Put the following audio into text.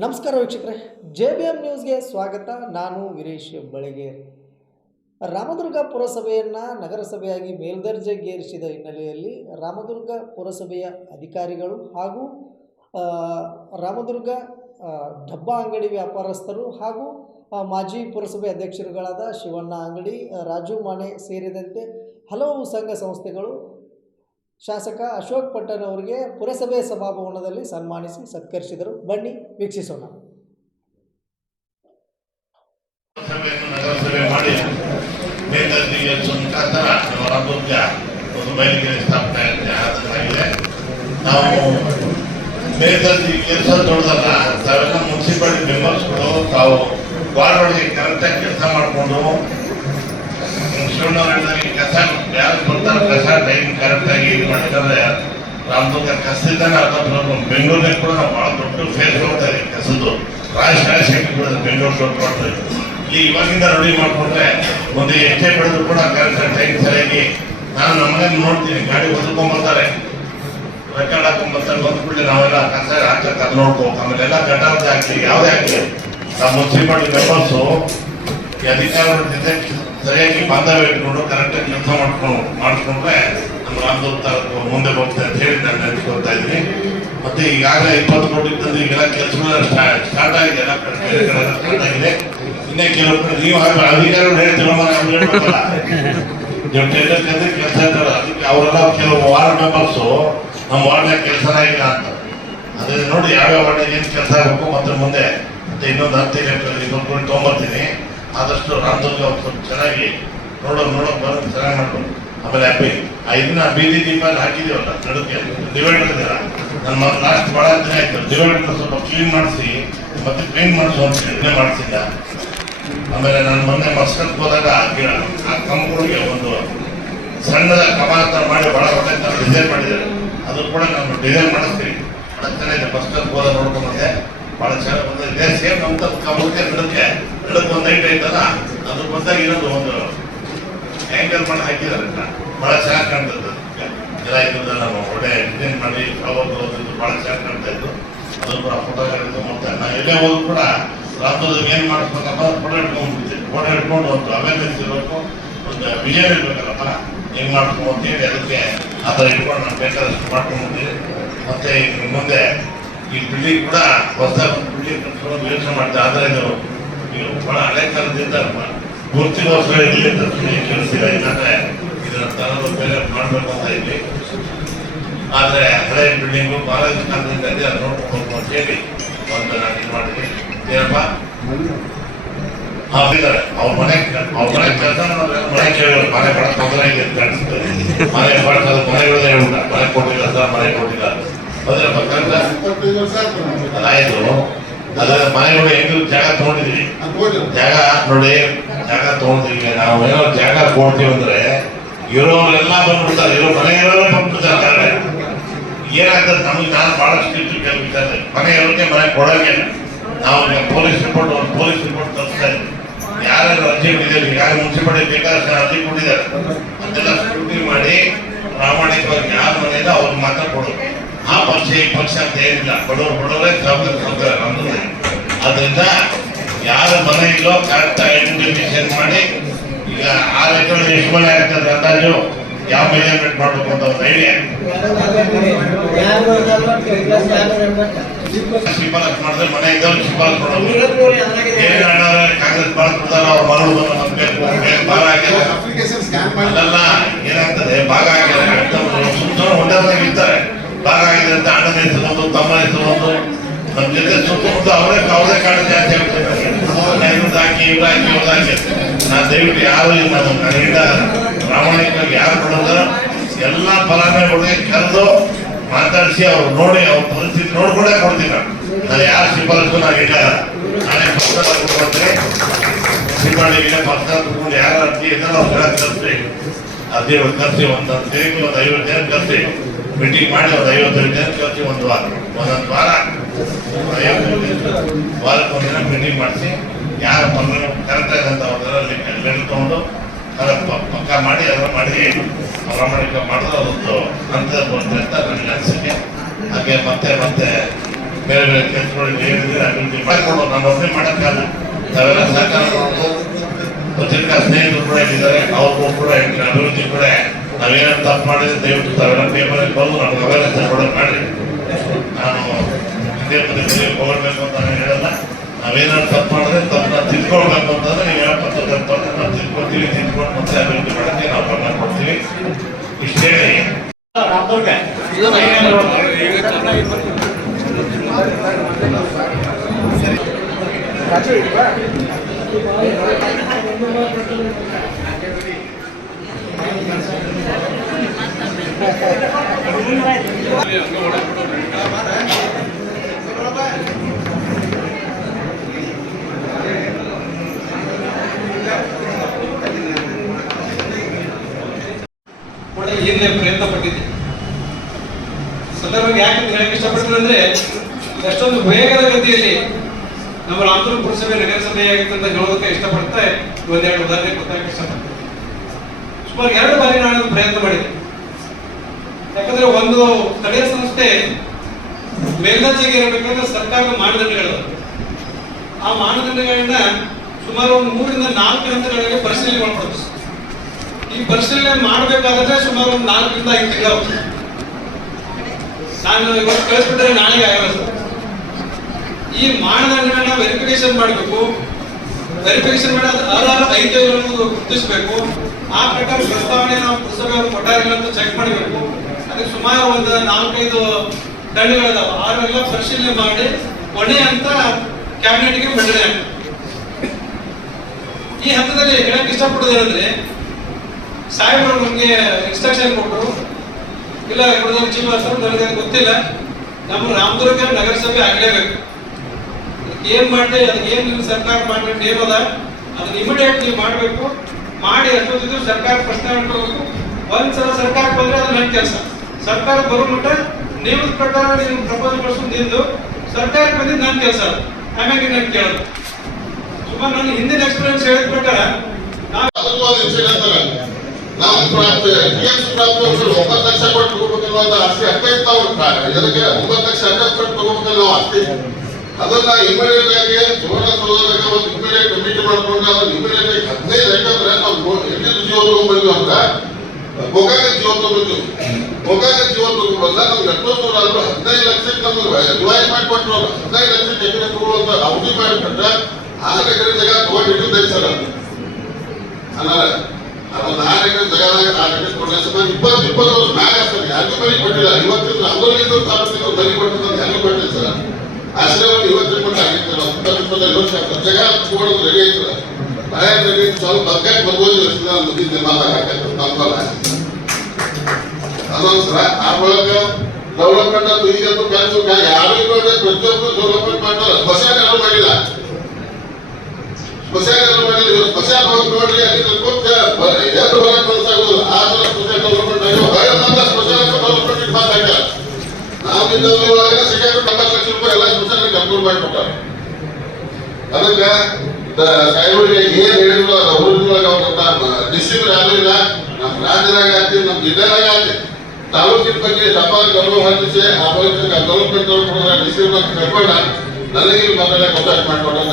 ನಮಸ್ಕಾರ ವೀಕ್ಷಕರೇ, JBM ನ್ಯೂಸ್ಗೆ ಸ್ವಾಗತ. ನಾನು ವೀರೇಶ್ ಬಳಗೇರ್. ರಾಮದುರ್ಗ ಪುರಸಭೆಯನ್ನು ನಗರಸಭೆಯಾಗಿ ಮೇಲ್ದರ್ಜೆಗೇರಿಸಿದ ಹಿನ್ನೆಲೆಯಲ್ಲಿ ರಾಮದುರ್ಗ ಪುರಸಭೆಯ ಅಧಿಕಾರಿಗಳು ಹಾಗೂ ರಾಮದುರ್ಗ ಡಬ್ಬ ಅಂಗಡಿ ವ್ಯಾಪಾರಸ್ಥರು ಹಾಗೂ ಮಾಜಿ ಪುರಸಭೆ ಅಧ್ಯಕ್ಷರುಗಳಾದ ಶಿವಣ್ಣ ಅಂಗಡಿ, ರಾಜು ಮಾನೆ ಸೇರಿದಂತೆ ಹಲವು ಸಂಘ ಸಂಸ್ಥೆಗಳು ಶಾಸಕ ಅಶೋಕ್ ಪಟ್ಟಣ್ ಅವರಿಗೆ ಪುರಸಭೆ ಸಭಾಭವನದಲ್ಲಿ ಸನ್ಮಾನಿಸಿ ಸತ್ಕರಿಸಿದರು. ಬನ್ನಿ ವೀಕ್ಷಿಸೋಣ. ನಾವು ಕೆಲಸ ದೊಡ್ಡದಲ್ಲ, ತಾವೆಲ್ಲ ಮುನ್ಸಿಪಾಲಿಟಿ ಮೆಂಬರ್ಸ್ಗಳು ತಾವು ವಾರ್ಡ್ ಒಳಗೆ ಕರೆಕ್ಟಾಗಿ ಕೆಲಸ ಮಾಡಿಕೊಂಡು ಶಿವಣ್ಣವರಿಗೆ ಕಸ ಯಾರು ಬರ್ತಾರೆ ಕಸ ಟೈಮ್ ಕರೆಕ್ಟಾಗಿ ಇದು ಮಾಡಿದ್ರೆ ರಾಮದುರ್ಗ ಕಸದಿಂದಾನೆ ಅರ್ಥ ಪ್ರಾಬ್ಲಮ್. ಬೆಂಗಳೂರಲ್ಲಿ ಕೂಡ ನಾವು ಭಾಳ ದೊಡ್ಡ ಫೇಸ್ ಹೋಗ್ತಾ ಇದೆ ಕಸದ್ದು. ಬೆಂಗಳೂರು ದೊಡ್ಡ ಮಾಡ್ತಾ ಇತ್ತು. ಇಲ್ಲಿ ಇವಾಗಿಂದ ರೆಡಿ ಮಾಡಿಕೊಂಡ್ರೆ ಒಂದು ಎಷ್ಟೇ ಬೆಳೆದ್ರು ಕೂಡ ಕರೆಕ್ಟಾಗಿ ಟೈಮ್ ಸರಿಯಾಗಿ ನಾನು ನಮ್ಮನೆ ನೋಡ್ತೀನಿ, ಗಾಡಿ ಹೊದ್ಕೊಂಡ್ಬರ್ತಾರೆ, ರೆಕಾರ್ಡ್ ಹಾಕೊಂಡ್ಬರ್ತಾರೆ, ಬಂದ್ಬಿಟ್ಟು ನಾವೆಲ್ಲ ಕಸ ಹಾಕಕ್ಕೆ ಅದು ನೋಡ್ಕೋಬೇಕು. ಆಮೇಲೆ ಎಲ್ಲ ಗಟಾರಕ್ಕೆ ಹಾಕಿ ಯಾವುದೇ ಹಾಕಿ ನಮ್ಮ ಮುನ್ಸಿಪಾಲಿಟಿ ಮೆಂಬರ್ಸು ಈ ಅಧಿಕಾರಿಗಳ ಜೊತೆ ಸರಿಯಾಗಿ ಬಾಂಧವ್ಯ ಇಟ್ಕೊಂಡು ಕರೆಕ್ಟಾಗಿ ಕೆಲಸ ಮಾಡಿಕೊಂಡ್ರೆ ನಮ್ಮ ರಾಮದುರ್ಗ ತಾಲೂಕು ಮುಂದೆ ಹೋಗ್ತದೆ ಅಂತ ಹೇಳಿ ನಾನು ನೆನೆಸ್ಕೊಳ್ತಾ ಇದ್ದೀನಿ. ಮತ್ತೆ ಈಗಾಗಲೇ 20 ಕೋಟಿ ತಂದು ಈಗೆಲ್ಲ ಕೆಲಸಗಳೆಲ್ಲ ಸ್ಟಾರ್ಟ್ ಆಗಿದೆ, ಎಲ್ಲ ಸ್ಟಾರ್ಟ್ ಆಗಿದೆ. ಇನ್ನೇ ಕೆಲವು ನೀವು ಅಧಿಕಾರಿಗಳು ಹೇಳ್ತಿರೋ ಮನೆ ಅವ್ರು ಹೇಳ್ಬೇಕಲ್ಲ, ನೀವು ಟೆಂಡರ್ ಕರೆದು ಕೆಲಸ ಇರ್ತಾರೆ. ಅದಕ್ಕೆ ಅವರೆಲ್ಲ ಕೆಲವು ವಾರ್ಡ್ ಮೆಂಬರ್ಸು ನಮ್ಮ ವಾರ್ಡ್ನಾಗ ಕೆಲಸನ ಇಲ್ಲ ಅಂತ ಅದೇ ನೋಡಿ ಯಾವ್ಯಾವ ವಾರ್ಡ್ನಾಗ ಏನು ಕೆಲಸ ಆಗಬೇಕು ಮತ್ತೆ ಮುಂದೆ ಮತ್ತೆ ಇನ್ನೊಂದು 10 ಕೋಟಿ ತೊಗೊಂಬರ್ತೀನಿ. ಆದಷ್ಟು ರಾಮದುರ್ಗ ಸ್ವಲ್ಪ ಚೆನ್ನಾಗಿ ನೋಡೋಕೆ ಬರೋದು ಚೆನ್ನಾಗಿ ಮಾಡ್ಬೋದು. ಆಮೇಲೆ ಇದನ್ನ ಬೀದಿ ದೀಪ ಹಾಕಿದೀವಲ್ಲ ನಡುಕ್ಕೆ ಡಿವೈಡರ್ ಇದೆಯಲ್ಲ, ನನ್ನ ಲಾಸ್ಟ್ ಭಾಳ ದಿನ ಆಯ್ತು ಡಿವೈಡರ್ ಸ್ವಲ್ಪ ಕ್ಲೀನ್ ಮಾಡಿಸಿ ಮತ್ತೆ ಪೇಂಟ್ ಮಾಡಿಸುವಂತ ಇದನ್ನೇ ಮಾಡಿಸಿಲ್ಲ. ಆಮೇಲೆ ನಾನು ಮೊನ್ನೆ ಮಸ್ಕತ್ಗೆ ಹೋದಾಗ ಆ ಕಂಪನಿಗೆ ಒಂದು ಸಣ್ಣದ ಕಮಾನ ಥರ ಮಾಡಿ ಭಾಳ ಒಳ್ಳೆ ಥರ ಡಿಸೈನ್ ಮಾಡಿದ್ದಾರೆ. ಅದು ಕೂಡ ನಾನು ಡಿಸೈನ್ ಮಾಡಿಸ್ತೀನಿ, ಭಾಳ ಚೆನ್ನಾಗಿದೆ. ಮಸ್ಕತ್ಗೆ ಹೋದಾಗ ನೋಡ್ಕೊಂಡ್ಬಂದೆ, ಭಾಳ ಚೆನ್ನಾಗಿ ಬಂದಿದೆ. ಸೇಮ್ ನಮ್ಮ ಕಂಪನಿಗೆ ನಡುಕ್ಕೆ ಒಂದು ಐಟ್ ಐತಲ್ಲ, ಅದ್ರ ಬಂದಾಗ ಇನ್ನೊಂದು ಒಂದು ಆ್ಯಂಗಲ್ ಮಾಡಿ ಹಾಕಿದ್ದಾರೆ, ಭಾಳ ಚೆನ್ನಾಗಿ ಕಾಣ್ತದೆ. ಎಲ್ಲ ಇದ್ರದ್ದು ನಾವು ಒಳ್ಳೆ ಡಿಸೈನ್ ಮಾಡಿ ಫ್ಲವರ್ ಬರೋದು ಭಾಳ ಚೆನ್ನಾಗಿ ಕಾಣ್ತಾ ಇತ್ತು. ಅದು ಕೂಡ ಫೋಟೋಗಳಿದ್ದು ಮತ್ತೆ ನಾವು ಎಲ್ಲೇ ಹೋದ್ರು ಕೂಡ ರಾಮದುರ್ಗ ಏನು ಮಾಡಿಸ್ಬೇಕಪ್ಪ ಫೋಟೋ ಇಟ್ಕೊಂಡ್ಬಿಡ್ತೀವಿ. ಫೋಟೋ ಇಟ್ಕೊಂಡು ಒಂದು ಅವೇರ್ನೆಸ್ ಇರಬೇಕು, ಒಂದು ವಿಜಯ ಇರ್ಬೇಕಲ್ಲಪ್ಪ ಹೆಂಗೆ ಮಾಡ್ಕೊಂಡು ಅಂತೇಳಿ ಅದಕ್ಕೆ ಆ ಥರ ಇಟ್ಕೊಂಡು ನಾವು ಬೇಕಾದಷ್ಟು ಮಾಡ್ಕೊಂಡ್ಬಿಡ್ತೀವಿ. ಮತ್ತೆ ಮುಂದೆ ಈ ಬಿಲ್ಡಿಂಗ್ ಕೂಡ ಹೊಸ ಬಿಲ್ಡಿಂಗ್ ಯೋಚನೆ ಮಾಡ್ತೀವಿ. ಆದರೆ ಇದು ಭಾಳ ಹಳೆ ಕಾಲದಿಂದ ಗುರುತಿಗೋಸ್ಕರ ಇಲ್ಲಿ ಕೆಲಸಿಲ್ಲ, ಇಲ್ಲಾಂದ್ರೆ ಇದರ ತರಲು ಬೇರೆ ಮಾಡಬೇಕು ಅಂತ ಇದ್ವಿ. ಆದರೆ ಹಳೆ ಬಿಲ್ಡಿಂಗು ಭಾಳ ಕಾಲದಿಂದ ಇದೆ, ಅದು ನೋಡ್ಕೊಂಡು ಅಂತ ಹೇಳಿ ಒಂದು ನಾನು ಇದು ಮಾಡಿದ್ವಿ. ಏನಪ್ಪ ಇದ್ದಾರೆ ಅವ್ರ ಮನೆ ಕೆಲಸ ಮನೆ ಕೇಳಿದ್ರು, ಮನೆ ಭಾಳ ತೊಂದರೆ ಇದೆ ಅಂತ ಕಾಣಿಸುತ್ತೆ. ಮನೆ ಮಾಡ್ತಾರೆ, ಮನೆಗಳೇ ಹೇಳ್ಬಿಟ್ಟ, ಮನೆ ಕೊಟ್ಟಿಲ್ಲ ಸರ್, ಮನೆ ಕೊಟ್ಟಿಲ್ಲ ಅದ್ರಪ್ಪ ಕರೆಕ್ಟ್ ಅದಾಯ್ತು. ಅದ್ರ ಮನೆಗಳು ಹೆಂಗ್ ಜಾಗ ತಗೊಂಡಿದ್ವಿ, ಜಾಗ ನೋಡಿ ಜಾಗ ತಗೊಂಡಿದ್ವಿ. ನಾವು ಏನೋ ಜಾಗ ಕೊಡ್ತೀವಿ ಅಂದ್ರೆ ಇರೋರೆಲ್ಲ ಬಂದ್ಬಿಡ್ತಾರೆ, ಇರೋ ಮನೆಯವರೆಲ್ಲ ಬಂದ್ಬಿಡ್ತಾರೆ. ಏನಾಗ್ತದೆ ನಮಗೆ ನಾನು ಬಹಳಷ್ಟು ಕೇಳ್ಬಿಡ್ತಾರೆ, ಮನೆಯವ್ರಿಗೆ ಮನೆ ಕೊಡೋಕೆ ನಾವು ಪೊಲೀಸ್ ರಿಪೋರ್ಟ್ ತರಿಸ್ತಾ ಇದ್ವಿ. ಯಾರ್ಯಾರು ಅರ್ಜಿಗಳಿದೆ, ಯಾರು ಮುನ್ಸಿಪಾಲಿಟಿ ಬೇಕಾದಷ್ಟು ಅರ್ಜಿ ಕೊಟ್ಟಿದ್ದಾರೆ ಅದೆಲ್ಲ ಸ್ಕ್ರೂಟಿನಿ ಮಾಡಿ ಪ್ರಾಮಾಣಿಕವಾಗಿ ಯಾರ ಮನೆಯಿಂದ ಅವ್ರಿಗೆ ಮಾತ್ರ ಕೊಡೋದು. ಆ ಪಕ್ಷ ಈ ಪಕ್ಷ ಅಂತ ಏನಿಲ್ಲ, ಬಡವರೇ ಜವಾಬ್ದಾರಿ ಕೊಡ್ತಾರೆ ನಮ್ಮದು. ಅದರಿಂದ ಯಾರ ಮನೆ ಇಲ್ಲೋ ಕರೆಕ್ಟ್ ಐಡೆಂಟಿಫಿಕೇಶನ್ ಮಾಡಿ, ಈಗ 6 ಎಕರೆ ಎಷ್ಟು ಮನೆ ಆಗ್ತದೆ ಅಂದಾಜು ಯಾವ ಮೆಜರ್ಮೆಂಟ್ ಮಾಡಬೇಕು ಅಂತ ಒಂದು ಐಡಿಯಾ ಶಿಫಾರಸ್ ಮಾಡಿದ್ರೆ ಮನೆ ಇದ್ದವ್ರು ಶಿಫಾರಸ್ ಮಾಡೋದು. ಕಾಂಗ್ರೆಸ್ ಭಾಳ ಕೊಡ್ತಾರೆ, ಅವ್ರ ಮಗಳು ಭಾಗ ಆಗಿಲ್ಲ ಅದೆಲ್ಲ ಏನಾಗ್ತದೆ, ಭಾಗ ಆಗಿಲ್ಲ ಸುಮ್ಮನೆ ಹೊಂಡದಾಗ ಇರ್ತಾರೆ. ಭಾಗ ಆಗಿದೆ ಅಂತ ಅಣ್ಣನ ಹೆಸರು ತಮ್ಮ ಹೆಸರು ನಮ್ಮ ಜೊತೆ ಸುತ್ತಮುತ್ತ ಅವರೇ ಕಾಡು ಜಾಸ್ತಿ ಆಗ್ತದೆ. ಇವ್ರದ್ದು ಹಾಕಿ ಇವ್ರು ಹಾಕಿ ನಾನು ದಯವಿಟ್ಟು ಯಾರು ನನ್ನಿಂದ ಪ್ರಾಮಾಣಿಕವಾಗಿ ಯಾರು ಕೊಡೋದಾರ ಎಲ್ಲ ಫಲಾನುಭವಿಗಳಿಗೆ ಕರೆದು ಮಾತಾಡಿಸಿ ಅವ್ರು ನೋಡಿ ಅವ್ರ ಪರಿಸ್ಥಿತಿ ನೋಡ್ಕೊಂಡೇ ಕೊಡ್ತೀನಿ. ನಾನು ಯಾರು ಶಿಫಾರಸು ನಾನು ಇಲ್ಲ, ನಾನೇ ಪಕ್ಷ ಕೊಡ್ತೀನಿ. ಶಿಫಾರಸಿಗೆ ಪಕ್ಷ ತಗೊಂಡು ಯಾರು ಅರ್ಜಿ ಇದ್ದಾರೆ ಅವ್ರ ಕರೆಸಿ ಅದೇ ಕರೆಸಿ ಒಂದು 50 ಜನ ಕರೆಸಿ ಮೀಟಿಂಗ್ ಮಾಡಿ ಒಂದು 55 ಜನ ಕರೆಸಿ ಒಂದೊಂದು ವಾರ ವಾರಕ್ಕೊಂದಿನ ಮೀಟಿಂಗ್ ಮಾಡಿಸಿ ಯಾರು ಕರೆಕ್ಟ್ ಆಗಂತ ಅವ್ರಲ್ಲಿ ಲೆಕ್ಕ ತಗೊಂಡು ಪಕ್ಕ ಮಾಡಿ ಅದನ್ನ ಮಾಡಿ ಪ್ರಾಮಾಣಿಕ ಮಾಡಿದ್ರೆ ಅದೊಂದು ಹಂತ ಬರುತ್ತೆ ಅಂತ ನನಗೆ ಅನಿಸಿಕೆ. ಹಾಗೆ ಮತ್ತೆ ಬೇರೆ ಬೇರೆ ಕೆಲಸಗಳು ಏನಿದೆ ಅಭಿವೃದ್ಧಿ ಮಾಡಿಕೊಡೋದು. ನಾನು ಒಬ್ಬನೇ ಮಾಡೋಕ್ಕಲ್ಲ, ನಾವೆಲ್ಲ ಸಹಕಾರ ಮಾಡ್ಬೋದು. ಪತ್ರಿಕಾ ಸ್ನೇಹಿತರು ಕೂಡ ಇದ್ದಾರೆ, ಅವ್ರಿಗೂ ಕೂಡ ಹೇಳ್ತೀನಿ ಅಭಿವೃದ್ಧಿ ಕೂಡ ನಾವೇನಾದ್ರು ತಪ್ಪು ಮಾಡಿದ್ರೆ ದಯವಿಟ್ಟು ತಾವೆಲ್ಲ ಪೇಪರಲ್ಲಿ ಬಂದು ನಮ್ಗೆ ಅವೇರ್ನೆಸ್ ಕೊಡೋದು ಮಾಡಿ. ನಾನು ಇದೇ ಪದೇ ಹೋಗಬೇಕು ಅಂತ ನಾನು ಹೇಳಲ್ಲ. ನಾವೇನಾದ್ರು ತಪ್ಪು ಮಾಡಿದ್ರೆ ತಪ್ಪನ್ನ ತಿಳ್ಕೊಳ್ಬೇಕು ಅಂತಂದ್ರೆ ನೀವು ಯಾವ ಪತ್ರಕರ್ತವ್ರು ನಾವು ತಿಳ್ಕೊತೀವಿ, ತಿಳ್ಕೊಂಡು ಮತ್ತೆ ಅಭಿವೃದ್ಧಿ ಮಾಡೋಕ್ಕೆ ನಾವು ಗಮನ ಕೊಡ್ತೀವಿ. ಇಷ್ಟೇ ಏನೇ ಪ್ರಯತ್ನ ಪಟ್ಟಿದ್ದೆ ಸಂದರ್ಭ ಯಾಕೆ ಹೇಳಕ್ಕೆ ಇಷ್ಟಪಡ್ತೀನಿ ಅಂದ್ರೆ ಎಷ್ಟೊಂದು ವೇಗದ ಗತಿಯಲ್ಲಿ ನಮ್ಮ ರಾಮದುರ್ಗ ಪುರಸಭೆ ನಗರಸಭೆ ಆಗುತ್ತೆ ಅಂತ ಹೇಳೋದಕ್ಕೆ ಇಷ್ಟಪಡ್ತಾ ಒಂದೆರಡು ಉದಾಹರಣೆ ಗೊತ್ತಾಗಕ್ಕೆ ಇಷ್ಟಪಡ್ತೀನಿ. ಸುಮಾರು 2 ಬಾರಿ ನಾನು ಪ್ರಯತ್ನ ಮಾಡಿದ್ದೆ. ಯಾಕಂದ್ರೆ ಒಂದು ಸ್ಥಳೀಯ ಸಂಸ್ಥೆ ಮೇಲ್ದರ್ಜೆಗೆ ಇರಬೇಕಾದ್ರೆ ಸರ್ಕಾರದ ಮಾನದಂಡಗಳು, ಆ ಮಾನದಂಡಗಳನ್ನ ಸುಮಾರು ಒಂದು 3 ರಿಂದ 4 ಹಂತಗಳಿಗೆ ಪರಿಶೀಲನೆ ಮಾಡ್ಕೊಡ್ತೀವಿ. ಈ ಪರಿಶೀಲನೆ ಮಾಡಬೇಕಾದ್ರೆ ಸುಮಾರು ಒಂದು 4 ರಿಂದ 5 ತಿಂಗಳು. ನಾನು ಇವತ್ತು ಕಳಿಸ್ಬಿಟ್ರೆ ನಾಳೆಗೆ ಆಗಲ್ಲ ಸರ್. ಈ ಮಾನದಂಡಗಳನ್ನ ವೆರಿಫಿಕೇಶನ್ ಮಾಡಬೇಕು. ವೆರಿಫಿಕೇಶನ್ ಮಾಡಿ ಅದು 5 ಗುರುತಿಸಬೇಕು. ಆ ಪ್ರಕಾರ ಪ್ರಸ್ತಾವನೆ ನಾವು ಪುರಸಭೆ ಕೊಟ್ಟಾರಿಲ್ಲ ಅಂತ ಚೆಕ್ ಮಾಡಬೇಕು. ಅದಕ್ಕೆ ಸುಮಾರು ಒಂದು 4-5 ತಂಡಗಳಿದಾವೆ. ಆರೆಲ್ಲ ಪರಿಶೀಲನೆ ಮಾಡಿ ಕೊನೆ ಅಂತ ಕ್ಯಾಬಿನೆಟ್ಗೆ ಬಿಡುಗಡೆ ಆಗ್ತದೆ. ಈ ಹಂತದಲ್ಲಿ ಹೇಳಕ್ ಇಷ್ಟಪಡೋದೇನಂದ್ರೆ ಸಾಹೇಬರು ನಮಗೆ ಇನ್ಸ್ಟ್ರಕ್ಷನ್ ಕೊಟ್ಟರು, ಇಲ್ಲ ಕೊಡೋದು ಚೀಫ್ ನನಗೆ ಗೊತ್ತಿಲ್ಲ, ನಮ್ಮ ರಾಮದುರ್ಗ ನಗರಸಭೆ ಆಗಲೇಬೇಕು. ಏನ್ ಮಾಡಿ ಅದಕ್ಕೆ ಏನು ಸರ್ಕಾರ ಮಾಡ್ಬೇಕು ಏನದ ಅದನ್ನ ಇಮಿಡಿಯೇಟ್ ನೀವು ಮಾಡಬೇಕು. ಮಾಡಿ ಅಷ್ಟೊತ್ತಿದ್ರು ಸರ್ಕಾರ ಪ್ರಶ್ನೆ ಮಾಡ್ಕೊಳ್ಬೇಕು. ಒಂದ್ಸಲ ಸರ್ಕಾರ ಬಂದ್ರೆ ಅದು ನನ್ನ ಕೆಲಸ. ಸರ್ಕಾರ ಬರೋ ಮಟ್ಟ ನಿಯಮದ ಪ್ರಕಾರ ನೀವು ಪ್ರಪೋಸಲ್ ಕಳಿಸೋದು ಸರ್ಕಾರಕ್ಕೆ ಬಂದಿದ್ದು ನನ್ನ ಕೆಲಸ. ಆಮೇಲೆ ನಾನು ಕೇಳೋದು ಸುಮಾರು ನನ್ನ ಹಿಂದಿನ ಎಕ್ಸ್ಪೀರಿಯನ್ಸ್ ಹೇಳಿದ ಪ್ರಕಾರ ನಾವು ಪ್ರಾಪ್ತಿ 9 ಲಕ್ಷ ಕೊಟ್ಟು ತಗೋಬೇಕಲ್ವ ಆಸ್ತಿ ಅರ್ಥ ಇರ್ತಾವ. ಇದಕ್ಕೆ 9 ಲಕ್ಷ ಕೊಟ್ಟು ತಗೋಬೇಕಲ್ಲ ನಾವು ಆಸ್ತಿ. ಅದನ್ನ ಇಮಿಡಿಯೇಟ್ ಆಗಿ ಜೋರ ಸೋದರಕ್ಕೆ ಒಂದು ಇಮಿಡಿಯೇಟ್ ಕಮಿಟಿ ಮಾಡ್ಕೊಂಡು ಅದನ್ನ ಇಮಿಡಿಯೇಟ್ ಆಗಿ 15 ಯಾಕಂದ್ರೆ ನಾವು ಎಲ್ಲಿಂದ ಜೀವ ತಗೊಂಡ್ಬಂದ್ವಿ ಅಂದ್ರೆ ಗೋಕಾಕ ಜೀವ ತಗೊಂಡ್ವಿ. ಗೋಕಾಕ ಜೀವ ತಗೊಂಡ್ಬಂದ ನಮ್ಗೆ ಎಷ್ಟೊಂದು 15 ಲಕ್ಷಕ್ಕೆ ನಮ್ಗೆ ಡಿವೈಡ್ ಮಾಡಿಕೊಟ್ರು. 15 ಲಕ್ಷಕ್ಕೆ ಎಕರೆ ತಗೊಳ್ಳುವಂತ ಅವಧಿ ಮಾಡಿಕೊಟ್ಟ 6 ಎಕರೆ ಜಾಗ ತಗೊಂಡಿಟ್ಟಿದ್ದೆ ಸರ್. ಅದು 6 ಎಕರೆ ಜಾಗದಾಗ 6 ಎಕರೆ ಕೊಡಲಿ ಸುಮಾರು 20 ವರ್ಷ ಮ್ಯಾಗ ಸರ್. ಯಾರಿಗೂ ಬಲಿ ಕೊಟ್ಟಿಲ್ಲ. ಇವತ್ತಿಂದ ಅಂದೋಲಿಂದ ತಾಲೂಕಿನ ಬಲಿ ಕೊಟ್ಟಿದ್ದು ಯಾರಿಗೂ ಕೊಟ್ಟಿಲ್ಲ ಸರ್. ಆಶ್ರಯವನ್ನು ಇವತ್ತು ಕೊಟ್ಟು ಆಗಿರ್ತಾರೆ. 20 ವರ್ಷ ಜಾಗ ತಗೊಳ್ಳೋದು ರೆಡಿ ಆಯ್ತದ. ಹಳೆ ರೆಡಿ ಸ್ವಲ್ಪ ಬಗ್ಗಟ್ಟು ಬರ್ಬೋದು ಮುದ್ದಿದ್ದೆ ಮಾತಾಡಲ್ಲ. ಅದೊಂದ್ಸರ ಆ ಮೂಲಕ ಡೆವಲಪ್ಮೆಂಟ್ ಅಂತ ಈಗಂತೂ ಕೆಲಸ ಯಾರು ಪ್ರತಿಯೊಬ್ಬರು ಡೆವಲಪ್ಮೆಂಟ್ ಮಾಡ್ತಾರೆ. ಬಸ್ಸಾಗ ಯಾರು ಮಾಡಿಲ್ಲ. ಬಸ್ಸಾಗ ಮಾಡಿಲ್ಲ. ಬಸ್ಸಾಗ ಹೋಗಿ ನೋಡ್ರಿ ಅಲ್ಲಿ ಕೂತ್ ಎರಡು ಹೊರಗೆ ಕಳ್ಸಾಗೋದು. ಆ ತರ ಸ್ಪೆಷಲ್ ಡೆವಲಪ್ಮೆಂಟ್ ಆಗಿ ಸ್ಪೆಷಲ್ ಡೆವಲಪ್ಮೆಂಟ್ ಮಾತಾಡ್ತಾರೆ. ನಾವು ಇನ್ನೊಂದು ಒಳಗೆ ಸಿಕ್ಕಾಗ 90 ಲಕ್ಷ ರೂಪಾಯಿ ಎಲ್ಲ ಸ್ಪೆಷಲ್ ಕಂಟ್ರೋಲ್ ಮಾಡಿಬಿಟ್ಟಾರೆ. ಅದಕ್ಕೆ ಸಾಹೇಬರಿಗೆ ಏನ್ ಹೇಳಿದ್ರು ಅವ್ರ ಡಿಸ್ಟ್ರಿಕ್ಟ್ ಯಾರು ಇಲ್ಲ. ನಮ್ಮ ರಾಜ್ಯದಾಗ ಆಗ್ತೀವಿ, ನಮ್ಮ ಜಿಲ್ಲೆದಾಗ ಆಗ್ತೀವಿ. ತಾಲೂಕಿನ ಬಗ್ಗೆ ಟಪಾಲ್ ಗೌರವ ಹೊಂದಿಸಿ ಆ ಡೆವಲಪ್ಮೆಂಟ್ ಡಿಸ್ಟ್ರಿಕ್ಟ್ ಕರ್ಕೊಂಡ ನನಗೆ ಮಾತಾಡಕ್ಕೆ ಅವಕಾಶ ಮಾಡಿಕೊಟ್ಟ.